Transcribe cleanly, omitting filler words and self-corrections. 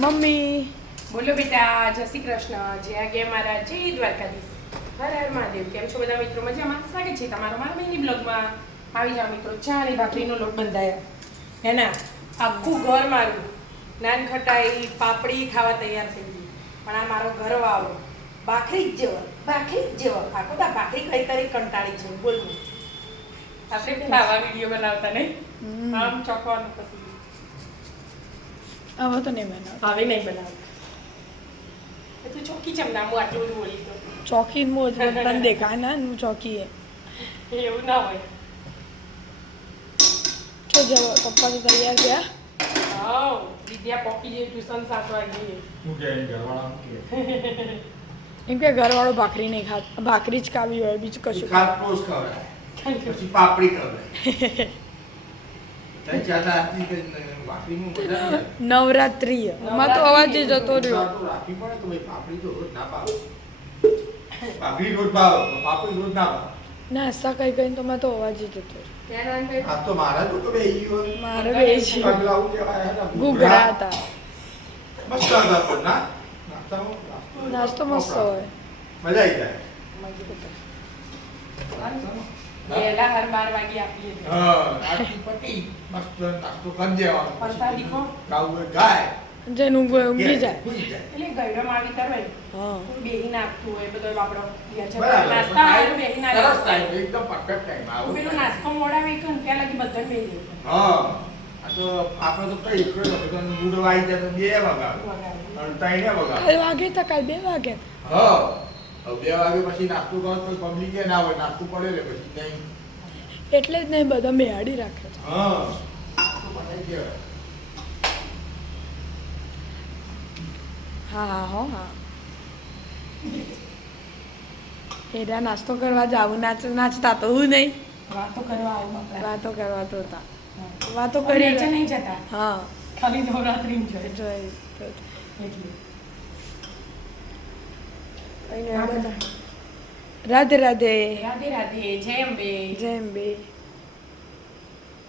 Mummy બોલો બેટા, જય શ્રી કૃષ્ણ, જય આગે મારા, જય દ્વારકાધીશ, હર હર મહાદેવ. કેમ છો બધા મિત્રો? મજામાં? સ્વાગત છે તમારો મારા મિની બ્લોગમાં. આવી જાઓ મિત્રો, ચા અને ભાખરીનો લોટ બંધાયો હે ના. આખું ઘર મારું નાનખટાઈ પાપડી ખાવા તૈયાર થઈ ગઈ, પણ આ મારો ઘરવાળો ભાખરી જ જેવો આખો તો ભાખરી કઈ કરી કંટાળી છે. બોલવું આપણે પેલા આવા વિડીયો બનાવતા નહીં, આમ ચોકવાનું પછી હવે તો નહીં બનાવ. હવે નહીં બનાવતા. તું ચોકી ચમ નામું આટલું બધું બોલી તો ચોકી મોજ તને દેખાય ના હું ચોકી હે એવું ના હોય. તો જવો પપ્પા તો તૈયાર થયા. હા, વિદ્યા પોકી જે ટ્યુશન 7 વાગે. હું કે ઘરવાળા કે એમ કે ઘરવાળો ભાખરી નહીં ખાત, ભાખરી જ ખાવી હોય, બીજું કશું ખાટોસ ખવડાય પછી પાપડી ખવડાય તઈ ચાતા આતી કે ભાખરીનું મજા આવે. નવરાત્રી એમાં તો અવાજ જ જતો રહ્યો. તો રાખી પડે તો ભાઈ પાપડી તો રોજ ના ભાવે. પાપડી રોજ ભાવે, પાપડી રોજ ના ભાવે. નાસ્તા કઈ કઈ તો માં તો અવાજ જ જતો રહ્યો. આ તો મારા તો બે ઈયો મારે બે છે પગલાઓ કેવાય હતા ઘૂઘરા હતા. મસ્ત હતા પણ ના નાસ્તો મસ્ત હોય. મજા આવી જાય. વહેલા હર 12 વાગે આપીએ તો. હા, આટલી પટી મસ્ત નાસ્તો કરી દેવાનો. પ્રસાદી કો? ગાવું ગાય જેનું ઊંઘી જાય. ભૂલી જાય. એટલે ગયડો માવી કરવાય હા કોઈ બેહી નાખતું હોય બધો આપણો બરાબર. નાસ્તા હારું બેહી ના સરસ નાખતું. time, એકદમ perfect time. આવું પેલો time. નાસ્તો મોડા વેચું ને ત્યાં લગી બધાને બેહી ગયું. હા, આ તો આપણે તો કઈ બધાને મૂડ આવી જાય તો 2 વાગે અને 3 વાગે. કાલ વાગે તો કાલ 2 વાગે. હા, હવે 2 વાગે પછી નાસ્તો કરો તો પબ્લિક ના હોય, નાસ્તો પડે લે પછી નહીં. એટલે જ નહીં બધા મેહાડી રાખે છે. હા, નાસ્તો બનાવી દેવાય. હા હા હો હા. એરા નાસ્તો કરવા જાવું નાચતા તો હું નહીં. વાતો કરવા આવું બાપરા. વાતો કરવા તો હતા. વાતો પણ કરી નીચે નહીં જતા, હા ખાલી નવરાત્રીમાં જોઈએ. જોઈ તો એટલે કઈ નહીં આ બધા. રાધે રાધે રાધે રાધે, જય અંબે. જય અંબે.